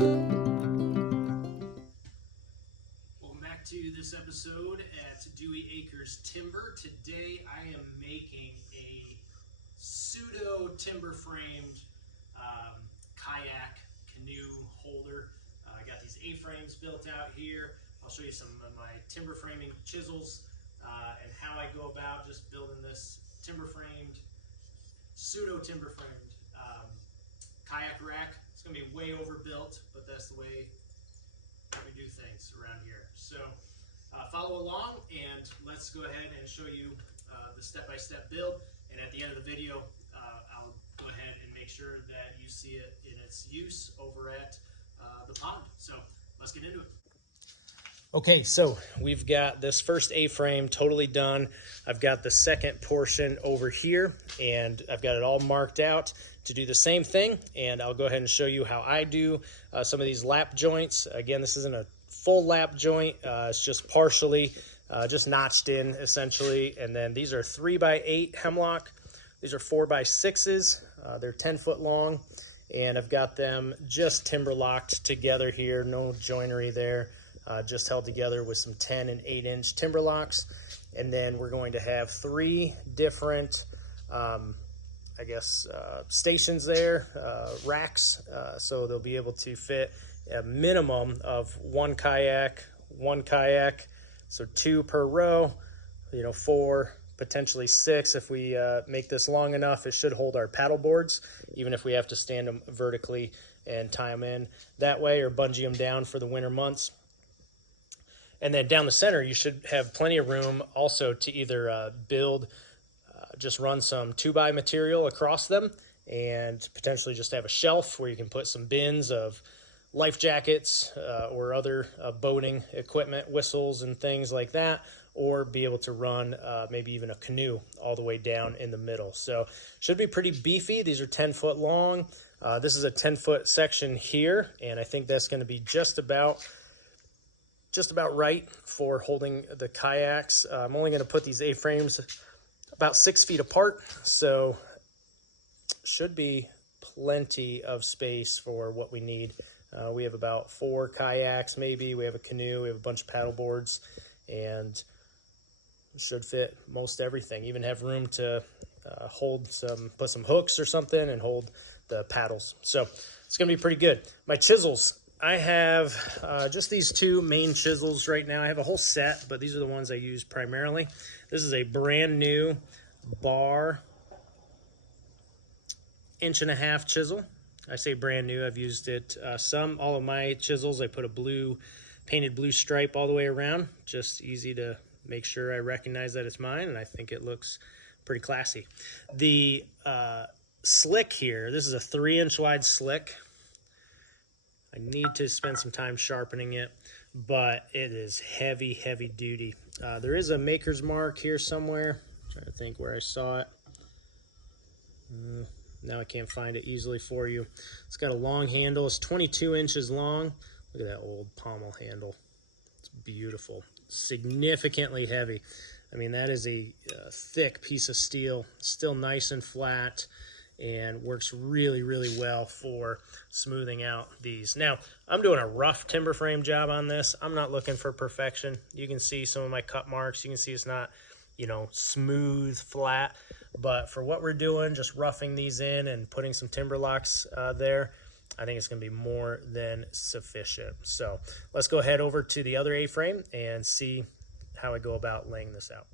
Welcome back to this episode at Dewy Acres Timber. Today I am making a pseudo timber framed kayak canoe holder. I got these A-frames built out here. I'll show you some of my timber framing chisels and how I go about just building this pseudo timber framed kayak rack. It's going to be way overbuilt, but that's the way we do things around here. So follow along and let's go ahead and show you the step-by-step build. And at the end of the video, I'll go ahead and make sure that you see it in its use over at the pond. So let's get into it. Okay, so we've got this first A-frame totally done. I've got the second portion over here, and I've got it all marked out to do the same thing. And I'll go ahead and show you how I do some of these lap joints. Again, this isn't a full lap joint. It's just partially, just notched in essentially. And then these are 3x8 hemlock. These are 4x6s. They're 10 foot long, and I've got them just timber locked together here. No joinery there. Just held together with some 10 and 8-inch timber locks. And then we're going to have 3 different, stations there, racks. So they'll be able to fit a minimum of one kayak, so 2 per row, 4, potentially 6. If we make this long enough, it should hold our paddle boards, even if we have to stand them vertically and tie them in that way or bungee them down for the winter months. And then down the center, you should have plenty of room also to either just run some 2x material across them and potentially just have a shelf where you can put some bins of life jackets or other boating equipment, whistles and things like that, or be able to run maybe even a canoe all the way down in the middle. So should be pretty beefy. These are 10 foot long. This is a 10-foot section here, and I think that's going to be just about right for holding the kayaks. I'm only going to put these A-frames about 6 feet apart, so should be plenty of space for what we need. We have about 4 kayaks maybe, we have a canoe, we have a bunch of paddle boards, and should fit most everything. Even have room to put some hooks or something and hold the paddles. So it's going to be pretty good. My chisels. I have just these 2 main chisels right now. I have a whole set, but these are the ones I use primarily. This is a brand new bar 1.5 inch chisel. I say brand new. I've used it all of my chisels. I put a painted blue stripe all the way around. Just easy to make sure I recognize that it's mine, and I think it looks pretty classy. The slick here, this is a 3-inch wide slick. I need to spend some time sharpening it, but it is heavy, heavy duty. There is a maker's mark here somewhere. I'm trying to think where I saw it. Now I can't find it easily for you. It's got a long handle. It's 22 inches long. Look at that old pommel handle. It's beautiful. Significantly heavy. I mean, that is a thick piece of steel. Still nice and flat, and works really, really well for smoothing out these. Now, I'm doing a rough timber frame job on this. I'm not looking for perfection. You can see some of my cut marks. You can see it's not, smooth, flat. But for what we're doing, just roughing these in and putting some timber locks there, I think it's going to be more than sufficient. So let's go ahead over to the other A-frame and see how I go about laying this out.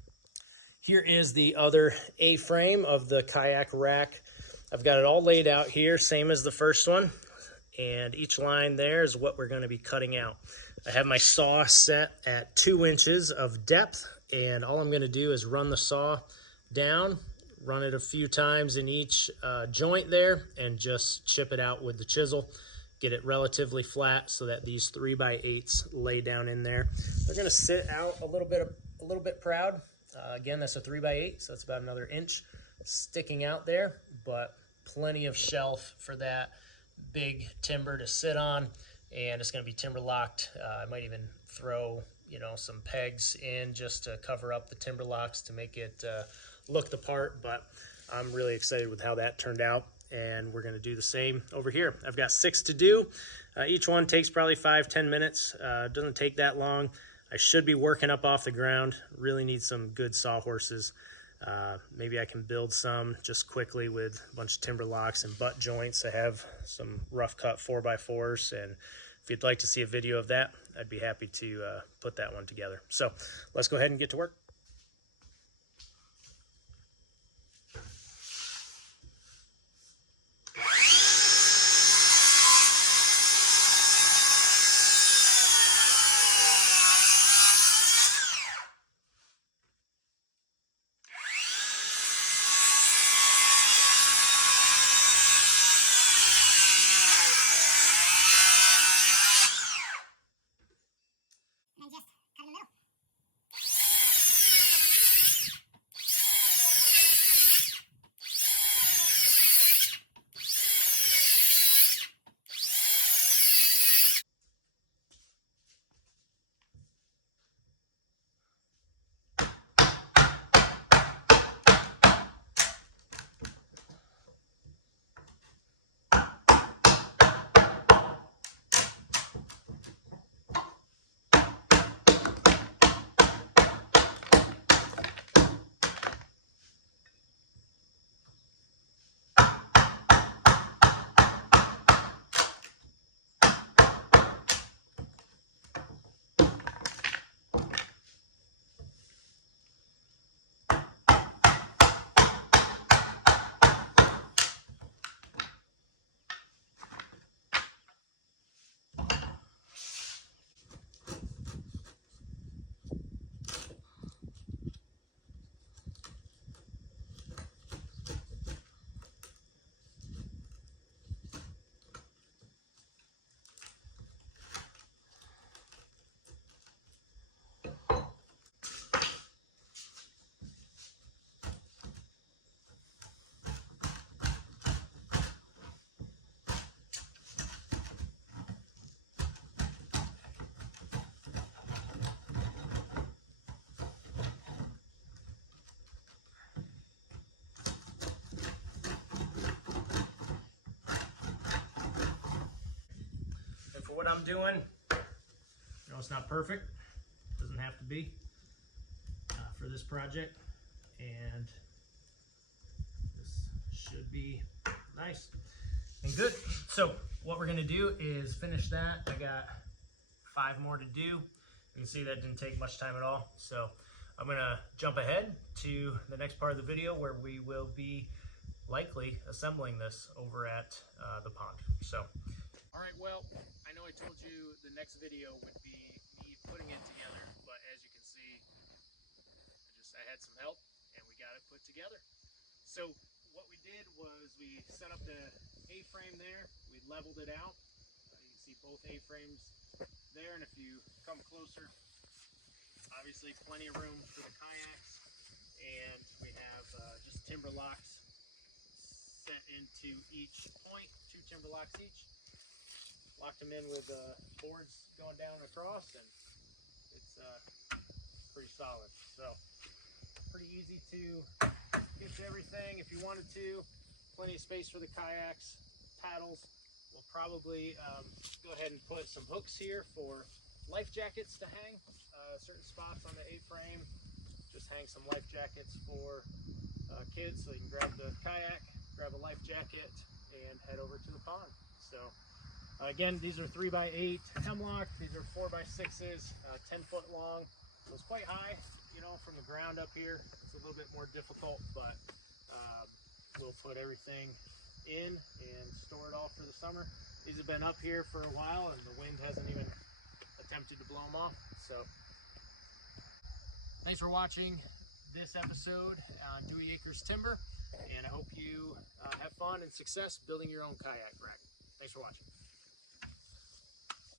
Here is the other A-frame of the kayak rack. I've got it all laid out here, same as the first one, and each line there is what we're going to be cutting out. I have my saw set at 2 inches of depth, and all I'm going to do is run the saw down, run it a few times in each joint there, and just chip it out with the chisel. Get it relatively flat so that these 3x8s lay down in there. They're going to sit out a little bit proud. Again, that's a 3x8, so that's about another inch sticking out there, but plenty of shelf for that big timber to sit on, and it's going to be timber locked. I might even throw some pegs in just to cover up the timber locks to make it look the part, but I'm really excited with how that turned out. and we're going to do the same over here. I've got 6 to do. Each one takes probably 5-10 minutes. Doesn't take that long. I should be working up off the ground. Really need some good sawhorses. Maybe I can build some just quickly with a bunch of timber locks and butt joints. I have some rough cut 4x4s, and if you'd like to see a video of that, I'd be happy to put that one together. So let's go ahead and get to work. For what I'm doing, you know, it's not perfect. Doesn't have to be for this project, and this should be nice and good. So what we're gonna do is finish that. I got 5 more to do. You can see that didn't take much time at all. So I'm gonna jump ahead to the next part of the video where we will be likely assembling this over at the pond. So, all right, well, I know I told you the next video would be me putting it together, but as you can see, I had some help and we got it put together. So what we did was we set up the A-frame there, we leveled it out. You can see both A-frames there, and if you come closer, obviously plenty of room for the kayaks, and we have just timber locks set into each point, 2 timber locks each. Locked them in with boards going down across, and it's pretty solid. So pretty easy to get to everything if you wanted to. Plenty of space for the kayaks, paddles. We'll probably go ahead and put some hooks here for life jackets to hang. Certain spots on the A-frame, just hang some life jackets for kids, so you can grab the kayak, grab a life jacket, and head over to the pond. So again, these are 3x8 hemlock. These are 4x6s, 10 foot long. So it's quite high, you know, from the ground up here. It's a little bit more difficult, but we'll put everything in and store it all for the summer. These have been up here for a while, and the wind hasn't even attempted to blow them off. So thanks for watching this episode on Dewy Acres Timber, and I hope you have fun and success building your own kayak rack. Thanks for watching.